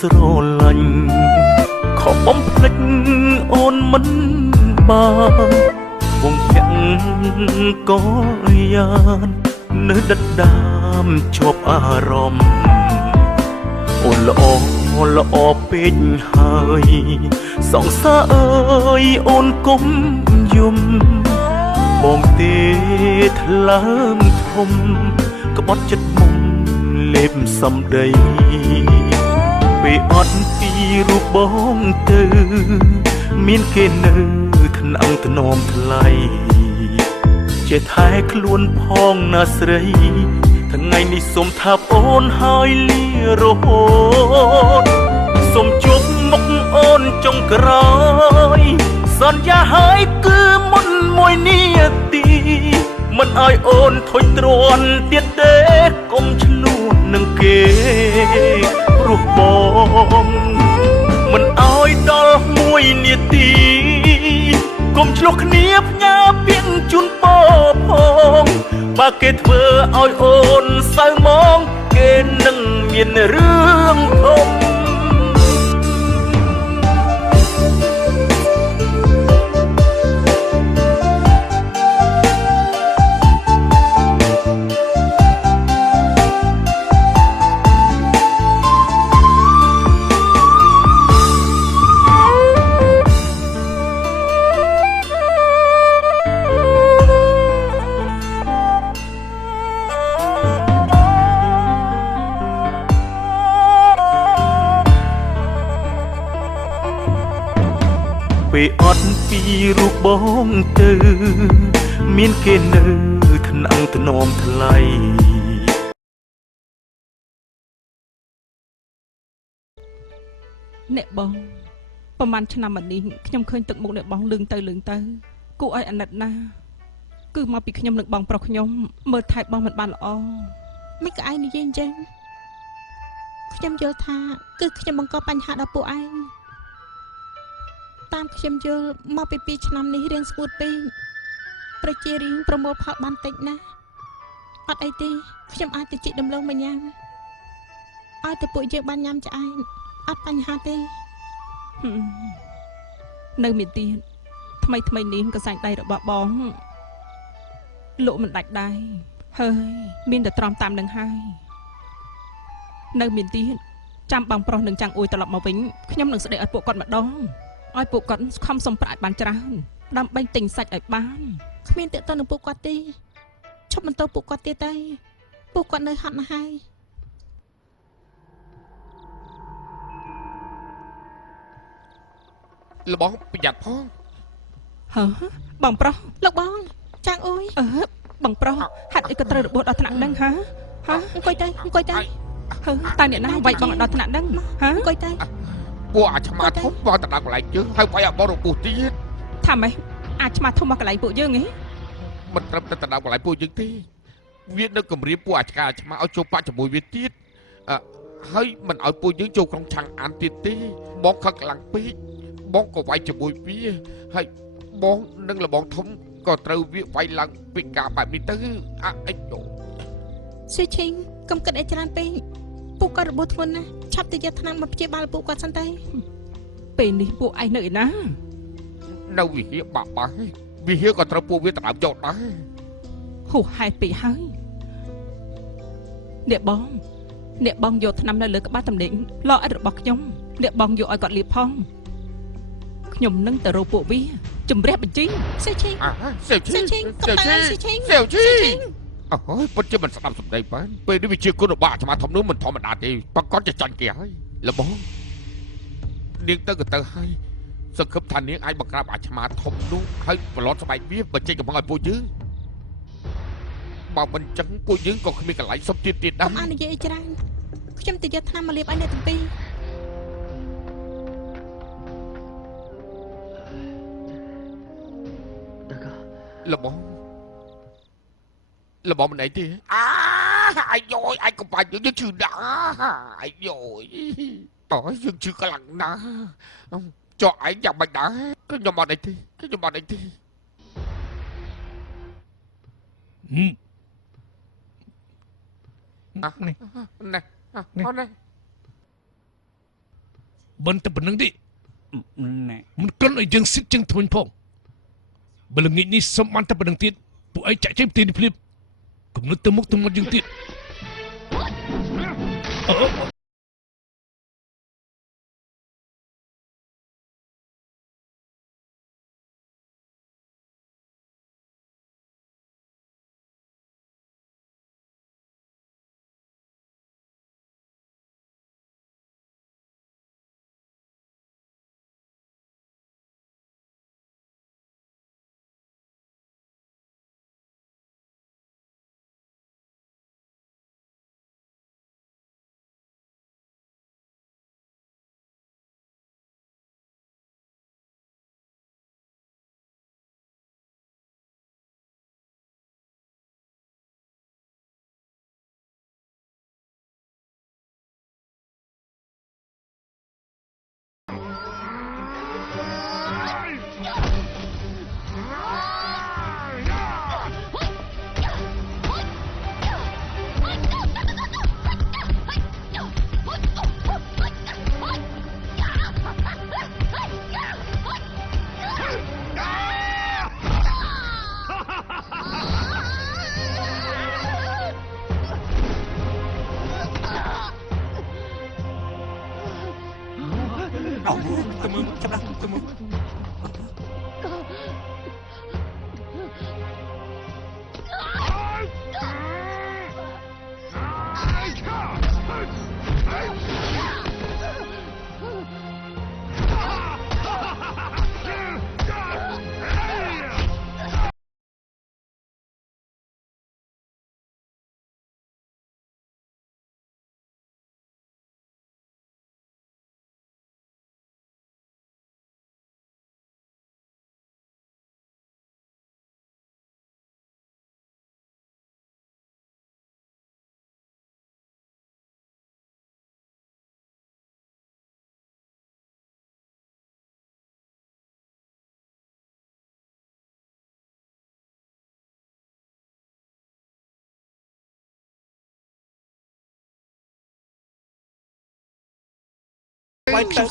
ស្រឡាញ់ខំបំភ្លេចអូនមិនបានវងភ័ក្រក៏យ៉ាងនៅដិតដាមជាប់អារម្មណ៍អូនល្អពេកហើយសង្សារអើយអូនកុំយំបងទេថ្លើមធំក្បត់ចិត្តមុំលេបសំដីពេលអត់ពីរូបបងទៅមានគេនៅថ្នាំងថ្នមថ្លៃចេះថែខ្លួនផងណាស្រីថ្ងៃនេះសុំថាអូនហើយលារហូតសុំជួបមុខអូនចុងក្រោយសន្យាហើយគឺមុនមួយនាទីមិនឲ្យអូនធុញទ្រាន់ទៀតទេកុំឆ្លោះនឹងគេព្រោះបងមិនឲ្យដល់មួយនាទីកុំឆ្លោះគ្នាផ្ញើពាក្យជូនពរផងបើគេធ្វើឲ្យអូនសៅមងគេនឹងមានរឿងធំពេលអត់ពីរូបបងទៅមានគេនៅថ្នាំងថ្នមថ្លៃអ្នកបងប្រហែលឆ្នាំមកនេះខ្ញុំឃើញទឹកមុខអ្នកបងលឿងទៅគួរឲ្យអាណិតណាស់គឺមកពីខ្ញុំនឹងបងប្រុសខ្ញុំមើលថែបងមិនបានល្អមិនក៏ឯងនិយាយអញ្ចឹងខ្ញុំយល់ថាគឺខ្ញុំបង្កបញ្ហាដល់ពួកឯងតាមខ្ញុំយល់មកពី2ឆ្នាំនេះរៀងស្ងួតពេកប្រជារៀងប្រមូលផលបានតិចណាស់អត់អីទេខ្ញុំអាចទៅជីកដំឡូងមកញ៉ាំឲ្យតែពួកយើងបានញ៉ាំឆ្អែតអត់បញ្ហាទេនៅមានទៀតថ្មីនេះកសាញ់ដៃរបស់បងលក់មិនដាច់ដែរហើយមានតែទ្រាំតាមនឹងហើយនៅមានទៀតចាំបងប្រុសនឹងចាំងអួយត្រឡប់មកវិញខ្ញុំនឹងស្ដីឲ្យពួកគាត់ម្ដងឲ្យពួកគាត់ខំសុំប្រាក់បានច្រើនដើម្បីទិញសាច់ឲ្យបានគ្មានតេតទៅនឹងពួកគាត់ទេឈប់បន្តពួកគាត់ទៀតទៅពួកគាត់នៅហត់ណាស់ហើយលបងប្រយ័ត្នផងបងប្រុសលោកបងចាំងអុយបងប្រុសហាត់អីក៏ត្រូវរបួសដល់ថ្នាក់ហ្នឹងអង្គុយទៅតើអ្នកណាវាយបងដល់ថ្នាក់ហ្នឹងអង្គុយទៅពួកអាឆ្មាធំបងទៅដល់កន្លែងយើងហើយវាយឲ្យបងរបួសទៀតថាម៉េចអាចឆ្មាធំមកកន្លែងពួកយើងហ៎មិនត្រឹមតែទៅដល់កន្លែងពួកយើងទេវានៅគម្រាមពួកអាឆ្មាឲ្យចូលបាក់ជាមួយវាទៀតហើយមិនឲ្យពួកយើងចូលក្នុងឆាំងអានទៀតទេបងខឹកខ្លាំងពេកបងក៏វាយជាមួយវាហើយបងនិងលបងធំក៏ត្រូវវាវាយឡើងពីការបែបនេះទៅអីយោស៊ីឈីងកុំគិតអីច្រើនពេកពួកគាត់របួសធ្ងន់ណាស់ឆាប់ទៅយកថ្នាំមកព្យាបាលពួកគាត់សិនទៅពេលនេះពួកឯងនៅឯណានៅវិហារបាក់បាស់វិហារក៏ត្រូវពួកវាដណ្ដើមយកដែរហូហែពេកហើយអ្នកបងយកថ្នាំនៅលើក្បាលតំណែងលអិតរបស់ខ្ញុំអ្នកបងយកឲ្យគាត់លាបផងខ្ញុំនឹងទៅរកពួកវាជំរះបញ្ជីស៊ីឈីងស៊ីឈីងអូយពិតជាមិនស្ដាប់សម្ដីបានពេលនេះវាជាគុណបាក់អាឆ្មាធំនោះមិនធម្មតាទេប្រកាសជាចាញ់គេហើយលបងនាងទៅក៏ទៅហើយសង្ឃឹមថានាងអាចបង្ក្រាបអាឆ្មាធំនោះហើយប្រឡត់ស្បែកវាបញ្ចេញកំងឲ្យពួកយើងបើមិនចឹងពួកយើងក៏គ្មានកន្លែងសុំទៀតដែរកុំអានិយាយច្រើនខ្ញុំទៅយកថ្នាំមកលាបឲ្យអ្នកទាំងពីរលបងមិនអីទេអាយយអាយកុំបាច់យើងឈឺណាស់អាយយអូយើងឈឺខ្លាំងណាស់ចុះឯងយ៉ាងម៉េចដែរខ្ញុំអត់អីទេ មិនតែប៉ុណ្្នឹងទេ ណែ មិនគ្រាន់ឲ្យយើងសិតជាងធ្មេញផងបើល្ងាចនេះសុំបានតែប៉ុណ្្នឹងទៀតពួកឯងចាក់ចេញផ្ទៃនេះភ្លាមគំនិតទៅមុខទៅមាត់យើងទៀត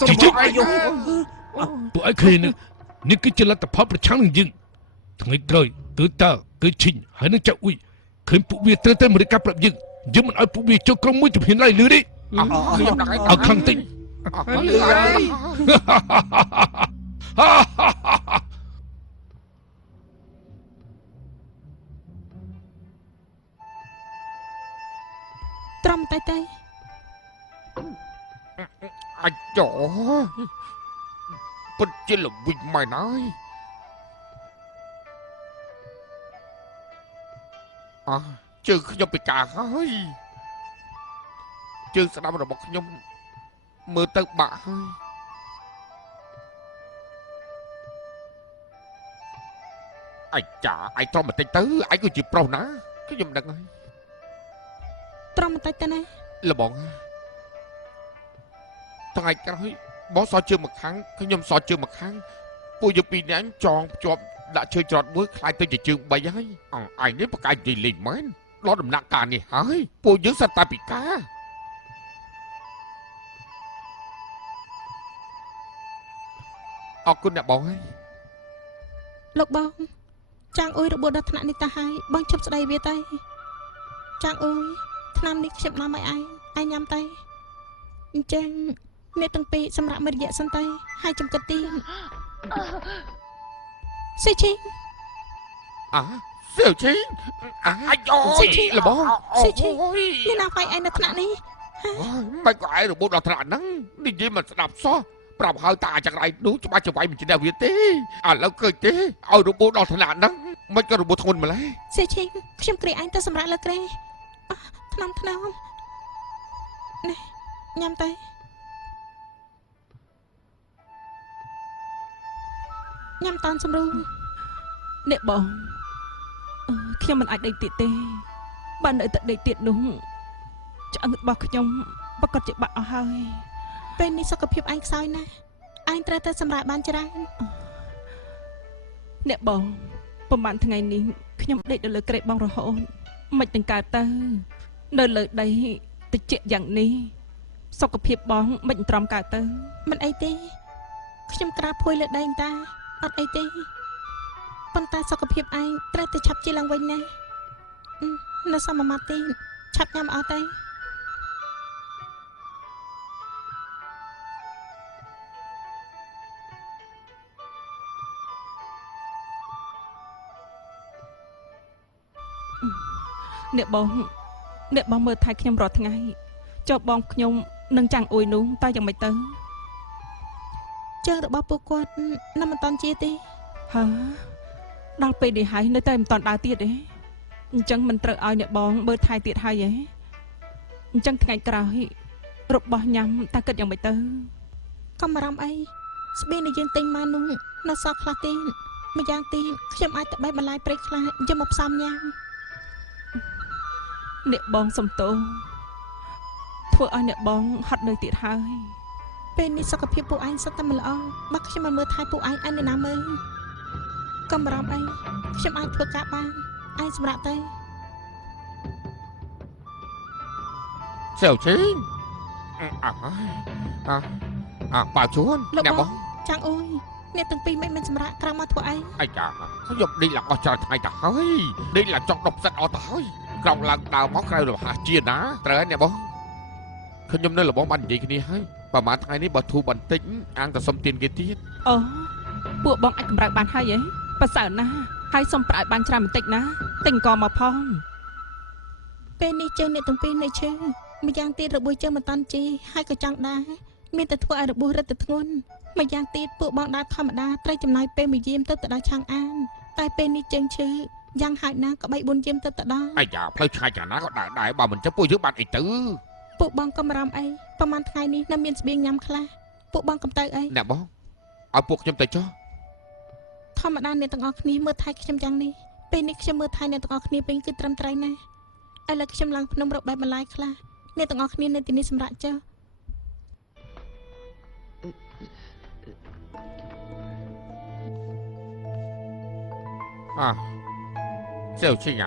សុំជិះពួកឯងឃើញនេះគឺជាលទ្ធផលប្រឆាំងនឹងយើងថ្ងៃក្រោយគឺតើគឺឈិញហើយនឹងចាក់អ៊ុយឃើញពួកវាត្រូវតែមករៀបការប្រាប់យើងមិនឲ្យពួកវាចូលក្រុមមួយជំហានឡើយលឺទេខ្ញុំដឹងហើយ អត់ខឹងតិច លឺហើយ ត្រឹមតែ អាចចោពិតជាល្វីងម៉ែនហើយជើងខ្ញុំពិការហើយជើងស្ដាំរបស់ខ្ញុំមើលទៅបាក់ហើយអាយចាអាយត្រមបន្តិចទៅអាយគឺជាប្រុសណាខ្ញុំដឹងហើយ ត្រឹមតែណា លបងថ្ងៃក្រោយបងសោះជើងមកខាងខ្ញុំសោះជើងមកខាងពួកយើងពីរនាក់ចងភ្ជាប់ដាក់ឈើច្រត់មួយខ្លាយទៅជាជើង3ហើយអញនេះប្រកាសនិយាយលេងមែនដល់ដំណាក់កាលនេះហើយពួកយើងសត្វតែពិការអរគុណអ្នកបងហើយ លោកបងចាងអ៊ុយរបួសដល់ថ្នាក់នេះទៅហើយបងជប់ស្ដីវាទៅចាងអ៊ុយឆ្នាំនេះខ្ញុំនាំឲ្យឯងញ៉ាំទៅអញ្ចឹងអ្នកទាំងពីរសម្រាប់មួយរយៈសិនទៅហើយចំកិតទៀតសេឈី សិលជីអាយអូយលបង សេឈីនេះណាវាយឯងនៅថ្នាក់នេះ មិនក៏ឯងរបូតដល់ថ្នាក់ហ្នឹងនិយាយមិនស្ដាប់សោះប្រាប់ហើយតាចង្រៃនោះច្បាស់ចង្រៃមិនជិះវាទេឥឡូវឃើញទេឲ្យរបូតដល់ថ្នាក់ហ្នឹងមិនក៏របូតធ្ងន់ម្ល៉េះ សេឈីខ្ញុំគ្រាឯងទៅសម្រាប់លើក្រែថ្នាំនេះញ៉ាំទៅញ៉ាំតាន់សម្រួល អ្នកបងខ្ញុំមិនអាចដេកទៀតទេបើនៅតែដេកទៀតនោះឆ្អឹងរបស់ខ្ញុំប្រកាសជាបាក់អស់ហើយ ពេលនេះសុខភាពឯងខ្សោយណាស់ឯងត្រូវតែសម្រាប់បានច្រើន អ្នកបងប្រហែលថ្ងៃនេះខ្ញុំដេកនៅលើក្រេបបងរហូតមិនទាំងកើតទៅនៅលើដីតិចយ៉ាងនេះ សុខភាពបងមិនត្រមកើតទៅ មិនអីទេខ្ញុំក្រាបភួយលើដៃតាអត់អីទេប៉ុន្តែសុខភាពឯងត្រូវតែឆាប់ជាឡើងវិញណានៅសមមួយម៉ាត់ទេឆាប់ញ៉ាំអត់ទៅអ្នកបងមើលថែខ្ញុំរាល់ថ្ងៃចុះបងខ្ញុំនឹងចាំងអួយនោះតើយ៉ាងម៉េចទៅ ជើងរបស់ពួកគាត់នៅមិនតាន់ជាទេ ហើដល់ពេលនេះហើយនៅតែមិនតាន់ដើរទៀតទេអញ្ចឹងមិនត្រូវឲ្យអ្នកបងមើលថែទៀតហើយទេអញ្ចឹងថ្ងៃក្រោយរបស់ញ៉ាំតើគិតយ៉ាងម៉េចទៅ កុំបារម្ភអីស្បៀងដែលយើងទិញមកនោះនៅសល់ខ្លះទេម្យ៉ាងទៀតខ្ញុំអាចទៅបេះបន្លែព្រៃខ្លះយកមកផ្សំញ៉ាំ អ្នកបងសំទោសធ្វើឲ្យអ្នកបងហត់នៅទៀតហើយ ពេលនេះសុខភាពពួកឯងសុទ្ធតែមិនល្អបើខ្ញុំមិនមើលថែពួកឯងឯងនៅណាមើលកុំបារម្ភអីខ្ញុំអាចធ្វើការបានឯងសម្រាប់ទៅ Sao chứ? Bà chúa, លោក nè បង bóng. ចាំងអើយអ្នកទាំងពីរមិនសម្រាប់ក្រៅមកធ្វើអី Ai chà, nó dùng đi là có trời thay ta hơi. Đi là chọn độc sạch ở ta hơi. Còn lần đào móc ra rồi hả chia ná. Trời nè bóng. Không nhầm nơi là bóng bánh gì cái này hơi. Bà má thay này bà thu bánh tính, ăn ta xong tiền cái tiết. អូពួកបងអាចកម្រើកបានហើយហ៎ប្រសើរណាស់ហើយសុំប្រឲ្យបានច្រើនបន្តិចណាទិញកមកផង ពេលនេះជើងអ្នកទាំងពីរនៅឈឺម្យ៉ាងទៀតរបួសជើងមិនតាន់ជីហើយក៏ចង់ដែរមានតែធ្វើឲ្យរបួសរឹតតែធ្ងន់ម្យ៉ាងទៀតពួកបងដើរធម្មតាត្រូវចំណាយពេលមួយយាមទៅដល់ឆាងអានតែពេលនេះជើងឈឺយ៉ាងហោចណាស់ក៏3 4យាមទៅដល់ Ai chà, phơi chai chả ná có đại bà mình chấp bôi trước bạn ấy tử. ពួកបងកុំបារម្ភអីប្រហែលថ្ងៃនេះនៅមានស្បៀងញ៉ាំខ្លះពួកបងកុំទៅអី Nè bóng. Ở buộc nhầm tay cho. ធម្មតាអ្នកទាំងអស់គ្នាមើលថែខ្ញុំយ៉ាងនេះពេលនេះខ្ញុំមើលថែអ្នកទាំងអស់គ្នាពេញគឺត្រឹមត្រូវណាស់ឥឡូវខ្ញុំឡើងភ្នំរកបែបបន្លែខ្លះអ្នកទាំងអស់គ្នានៅទីនេះសម្រាប់ចុះ Sao chứ nhỉ?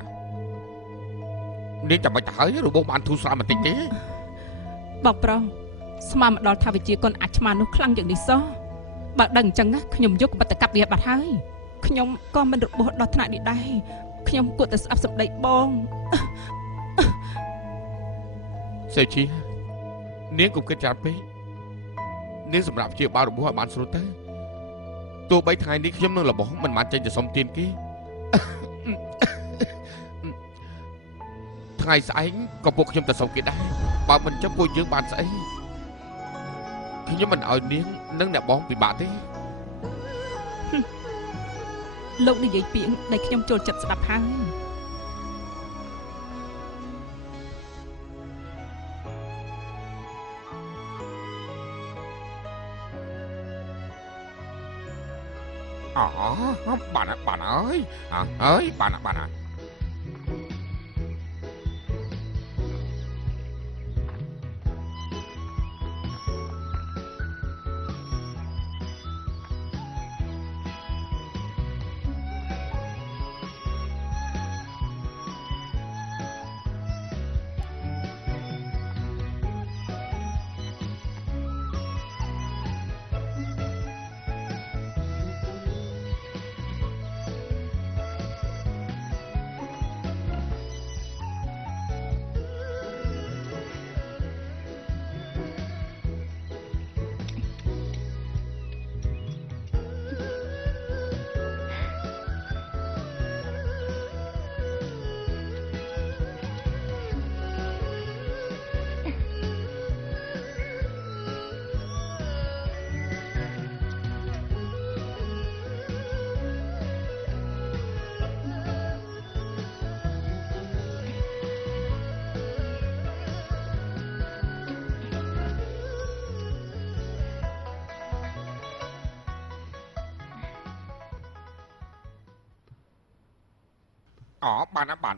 Nên chẳng phải thấy rồi bố bạn thu sao mà tính thế. បងប្រុសស្មានមកដល់ថាវិជាកូនអាចឆ្មានោះខ្លាំងយ៉ាងនេះសោះបើដឹងអញ្ចឹងណាខ្ញុំយកបត្តកាប់វាបាត់ហើយខ្ញុំក៏មិនរបួសដល់ថ្នាក់នេះដែរខ្ញុំគួរតែស្អប់សម្ដីបង Sao chứ? Nên cũng kết chặt bế. Nên sầm rạp chia bao rồi bố hỏi bạn số tới. Tôi bấy thai ní khiếm nữa là bố mình mang trên cho xong tiền kia. Thai sáng có buộc khiếm ta xong kia đây. Bà mình chấp bôi dưỡng bạn sẽ. Khi nhớ mình ở niên nâng nè bóng vì bạn thế. លោកនិយាយពាក្យដែលខ្ញុំចូលចិត្តស្ដាប់ហើយ Bạn ơi. Ơi, bạn à.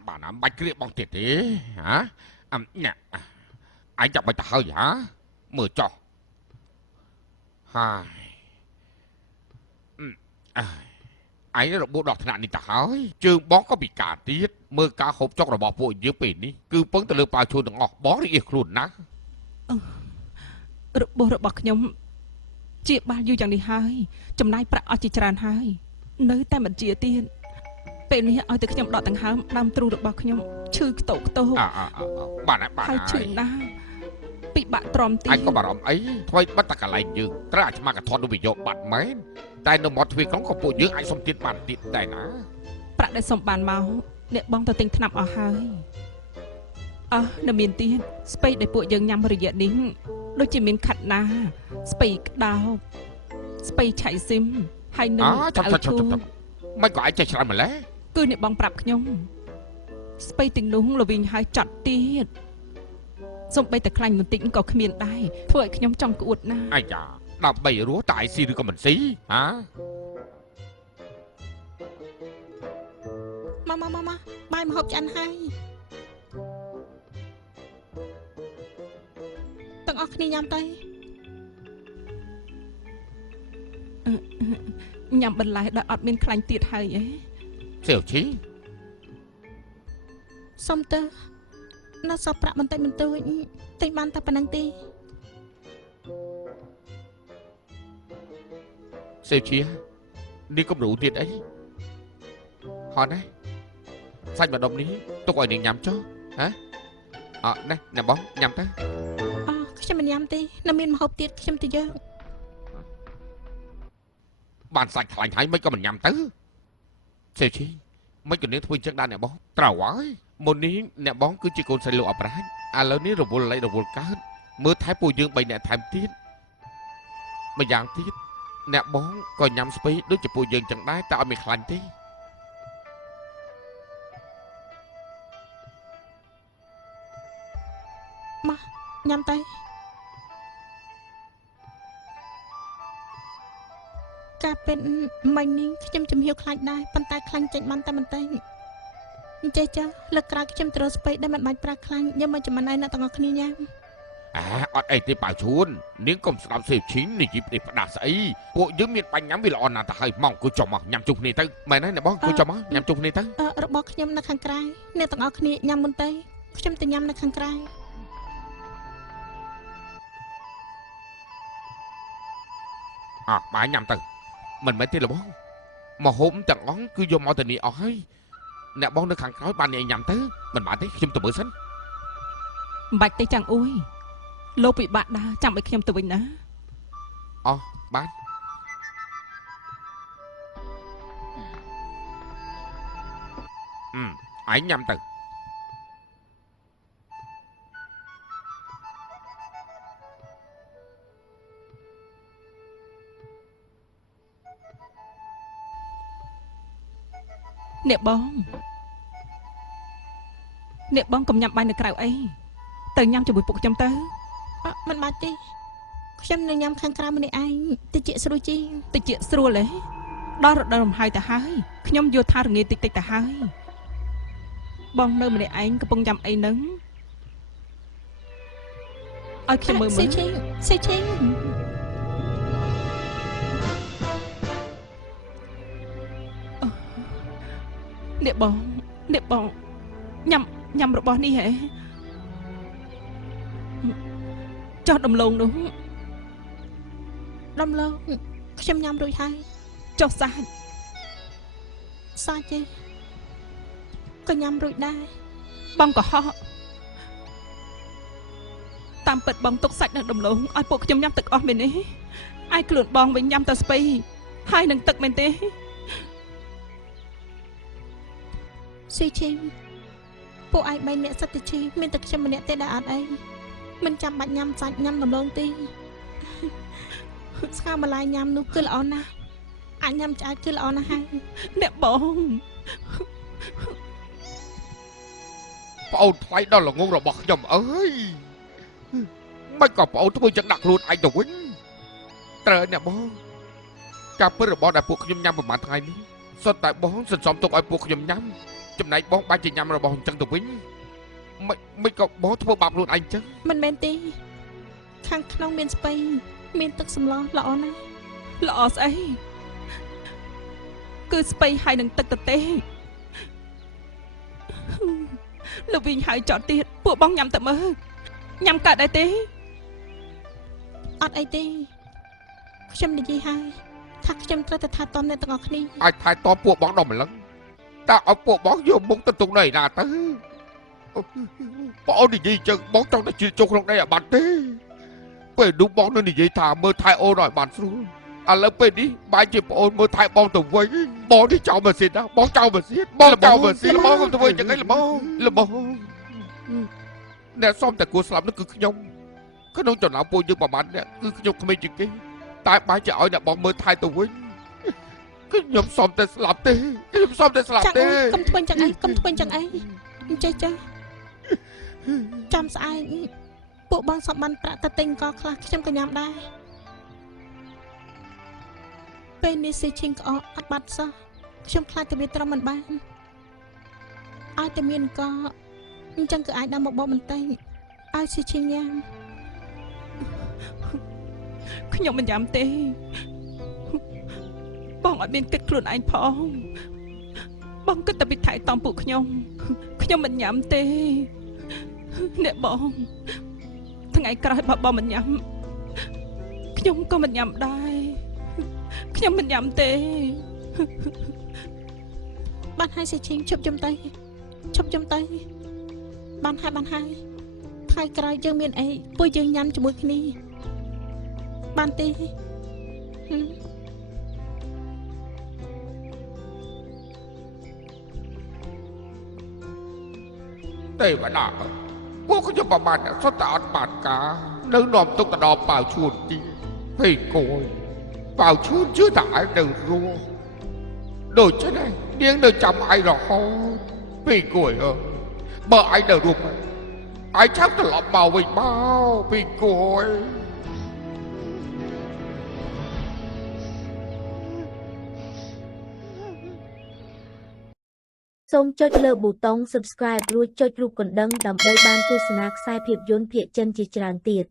Bạn à, bạch kia bằng tiệt thế hả? Nè, anh chọc bạch hơi hả? Mở cho. Hai. Anh là bộ đọc nạn đi ta hơi. Trường bó có bị cả tiết. Mơ cá hộp cho là bỏ vội dưới bể đi. Cứ bấn từ lưng bao chuồn đừng ngọt bó đi ịt luôn ná. របួសរបស់ខ្ញុំជាបាលយូរយ៉ាងនេះហើយចំណាយប្រាក់អស់ជាច្រើនហើយនៅតែមិនជាទៀតពេលនេះឲ្យតែខ្ញុំដកដង្ហើមដើមទ្រូងរបស់ខ្ញុំឈឺខ្ទោកខ្ទោក បាទហើយបាទ ហើយឈឺណាស់ពិបាកទ្រាំទី អញក៏បារម្ភអីថ្មីបាត់តែកន្លែងយើងត្រូវអាឆ្មាកធន់ទៅវិយោបាត់មែនតែនៅមាត់ទ្វារក្រុងក៏ពួកយើងអាចសុំទៀតបានទៀតដែរណា ប្រាក់ដែលសុំបានមកអ្នកបងទៅទិញថ្នាំអស់ហើយនៅមានទៀតស្ពៃដែលពួកយើងញ៉ាំរយៈនេះដូចជាមានខាត់ណាស្ពៃក្តោបស្ពៃឆៃស៊ីមហើយនឹង ចាំមិនក៏អាចចេះច្រើនម្ល៉េះ គឺអ្នកបងប្រាប់ខ្ញុំស្ពៃទាំងនោះល្វីងហើយចាត់ទៀតសំបីតែខ្លាញ់បន្តិចក៏គ្មានដែរធ្វើឲ្យខ្ញុំចង់ក្អួតណាស់ អាយ៉ាដើម្បីរស់តែស៊ីឬក៏មិនស៊ីហ៎ ម៉ាបាយម្ហូបឆ្អិនហើយទាំងអស់គ្នាញ៉ាំទៅ ញ៉ាំបន្លែដែលអត់មានខ្លាញ់ទៀតហើយអេ សេវឈី សុំទៅនៅសល់ប្រាក់បន្តិចបន្តួចទិញបានតែប៉ុណ្្នឹងទេ សេវឈីនេះគំរូទៀតអីហត់ណាសាច់ម្ដុំនេះទុកឲ្យនាងញ៉ាំចុះហ៎នេះអ្នកបងញ៉ាំទៅ ខ្ញុំមិនញ៉ាំទេនៅមានម្ហូបទៀតខ្ញុំទៅយក បានសាច់ខ្លាញ់ហើយមិនក៏មិនញ៉ាំទៅសេវឈីមិនក៏នាងធ្វើអញ្ចឹងដែរអ្នកបងត្រូវហើយមុននេះអ្នកបងគឺជាកូនស្រីលោកអប្រាជ្ញឥឡូវនេះរវល់ឡៃរវល់កើតមើលថែពួកយើង3នាក់ថែមទៀតម្យ៉ាងទៀតអ្នកបងក៏ញ៉ាំស្ពៃដូចជាពួកយើងចឹងដែរតែអត់មានខ្លាញ់ទេ ញ៉ាំទៅការเป็นមិញនេះខ្ញុំជំហៀវខ្លាចដែរប៉ុន្តែខ្លាញ់ចេញបានតែបន្តិចអញ្ចឹងចាលើកក្រោយខ្ញុំត្រូវស្ពៃដែលមិនបាច់ប្រាខ្លាញ់យកមកចំណែកអ្នកទាំងអស់គ្នាញ៉ាំ អត់អីទេប៉ាឈួននាងកុំស្ដាប់សេវឈីនិយាយផ្ដេសផ្ដាស់ស្អីពួកយើងមានបាញ់ញ៉ាំវាល្អណាស់ទៅហើយមកអង្គុយចុះមកញ៉ាំជុំគ្នាទៅមែនហើយអ្នកបងអង្គុយចុះមកញ៉ាំជុំគ្នាទៅ របស់ខ្ញុំនៅខាងក្រៅអ្នកទាំងអស់គ្នាញ៉ាំមុនទៅខ្ញុំទៅញ៉ាំនៅខាងក្រៅ បាយញ៉ាំទៅមិនមែនទេលោកបងមកហូបទាំងអស់គឺយកមកទៅនេះអស់ហើយអ្នកបងនៅខាងក្រោយបានញ៉ាំទៅមិនបានទេខ្ញុំទៅមើលសិន មិនបាច់ទេចាំងអ៊ុយលោកពិបាកដើរចាំឲ្យខ្ញុំទៅវិញណា បានឯងញ៉ាំទៅ អ្នកបងកុំញ៉ាំបាយនៅក្រៅអីទៅញ៉ាំជាមួយពួកខ្ញុំទៅ មិនបាច់ទេខ្ញុំនឹងញ៉ាំខាងក្រៅម្នាក់ឯងតិចស្រួលជាង តិចស្រួលទេដល់រដូវរំហើយទៅហើយខ្ញុំយល់ថារងាតិចទៅហើយបងនៅម្នាក់ឯងកំពុងញ៉ាំអីហ្នឹងឲ្យខ្ញុំមើលមើល សេឈី អ្នកបងញ៉ាំរបស់នេះហ៎ចោះដំឡូងនោះ ដំឡូងខ្ញុំញ៉ាំរួចហើយ ចុះសាច់ សាច់ទេក៏ញ៉ាំរួចដែរ បងកុហកតាមពិតបងទុកសាច់និងដំឡូងឲ្យពួកខ្ញុំញ៉ាំទឹកអស់មែនទេឯខ្លួនបងវិញញ៉ាំតែស្ពៃហើយនឹងទឹកមែនទេ ស៊ីឈីពួកឯង3នាក់សិតតែឈីមានតែខ្ញុំម្នាក់ទេដែលអត់អីមិនចាំបាច់ញ៉ាំសាច់ញ៉ាំដំឡូងទេស្ងោរម្លាយញ៉ាំនោះគឺល្អណាស់អាចញ៉ាំឆ្អែតគឺល្អណាស់ហើយ អ្នកបង ប្អូនថ្លៃដល់ល្ងងរបស់ខ្ញុំអើយមិនក៏ប្អូនធ្វើចឹងដាក់ខ្លួនឯងទៅវិញត្រូវអ្នកបងការពិតរបស់ដែលពួកខ្ញុំញ៉ាំប្រហែលថ្ងៃនេះសុទ្ធតែបងសន្សំទុកឲ្យពួកខ្ញុំញ៉ាំចំណែកបងបាច់ជាញ៉ាំរបស់អញ្ចឹងទៅវិញមិនក៏បងធ្វើបាបខ្លួនឯងអញ្ចឹង មិនមែនទេខាងក្នុងមានស្ពៃមានទឹកសម្លល្អណាស់ ល្អស្អីគឺស្ពៃហើយនឹងទឹកទទេលោកវិញហើយចោតទៀតពួកបងញ៉ាំតែមើលញ៉ាំកើតដែរទេ អត់អីទេខ្ញុំនិយាយហើយថាខ្ញុំត្រូវតែថែទាំអ្នកទាំងអស់គ្នា អាចថែតពួកបងដល់ម្លឹងតើឲ្យពួកបងយកមុខទៅទុកនៅឯណាទៅបងនិយាយចឹងបងចង់តែជឿចុះក្នុងដីឲ្យបាត់ទេពេលនោះបងនៅនិយាយថាមើលថែអូនឲ្យបានស្រួលឥឡូវពេលនេះបែរជាប្អូនមើលថែបងទៅវិញបងនេះចោលម៉ាស៊ីនណាបងចោលម៉ាស៊ីនបងចោលម៉ាស៊ីនបងទៅវិញចឹងឯងល្បងអ្នកសុំតែគួរស្លាប់នោះគឺខ្ញុំក្នុងចំណោមពួកយើងប្រហែលអ្នកគឺខ្ញុំក្មេងជាងគេតែបែរជាឲ្យអ្នកបងមើលថែទៅវិញខ្ញុំសុំតែស្លាប់ទេខ្ញុំសុំតែស្លាប់ ចាក់ ទេ កុំធ្វើចឹងអីកុំធ្វើចឹងអីចេះចាំស្អែកពួកបងសពបានប្រាក់ទៅទិញកខ្លះខ្ញុំក៏ញ៉ាំដែរពេលនេះស៊ីឈីងក្អកអត់បាត់សោះខ្ញុំខ្លាចតែវាត្រឹមមិនបានឲ្យតែមានកអញ្ចឹងគឺអាចដល់មកបបបន្តិចឲ្យស៊ីឈីងញ៉ាំ ខ្ញុំមិនញ៉ាំទេបងអត់មានគិតខ្លួនឯងផងបងគិតតែពីថែទាំពួកខ្ញុំមិនញ៉ាំទេអ្នកបងថ្ងៃក្រោយបើបងមិនញ៉ាំខ្ញុំក៏មិនញ៉ាំដែរខ្ញុំមិនញ៉ាំទេ បានហើយស៊ីឈីងជប់ចំទៅបានហើយថ្ងៃក្រោយយើងមានអីពួកយើងញ៉ាំជាមួយគ្នាបានទេ ទេវតាពួកខ្ញុំប្រមាថសុទ្ធតែអត់បានការនៅនាំទុកទៅដល់ប៉ាវឈួនទីហេកូយប៉ាវឈួនជឿថាឯងនៅរស់ដូច្នេះនាងនៅចាំឯងរហូតពីគួយបើឯងនៅរស់ឯងឆាប់ត្រឡប់មកវិញមកពីគួយ សូមចុចលើប៊ូតុង Subscribe រួចចុចរូបកណ្ដឹងដើម្បីបានទស្សនាខ្សែភាពយន្តភាគចិនជាច្រើនទៀត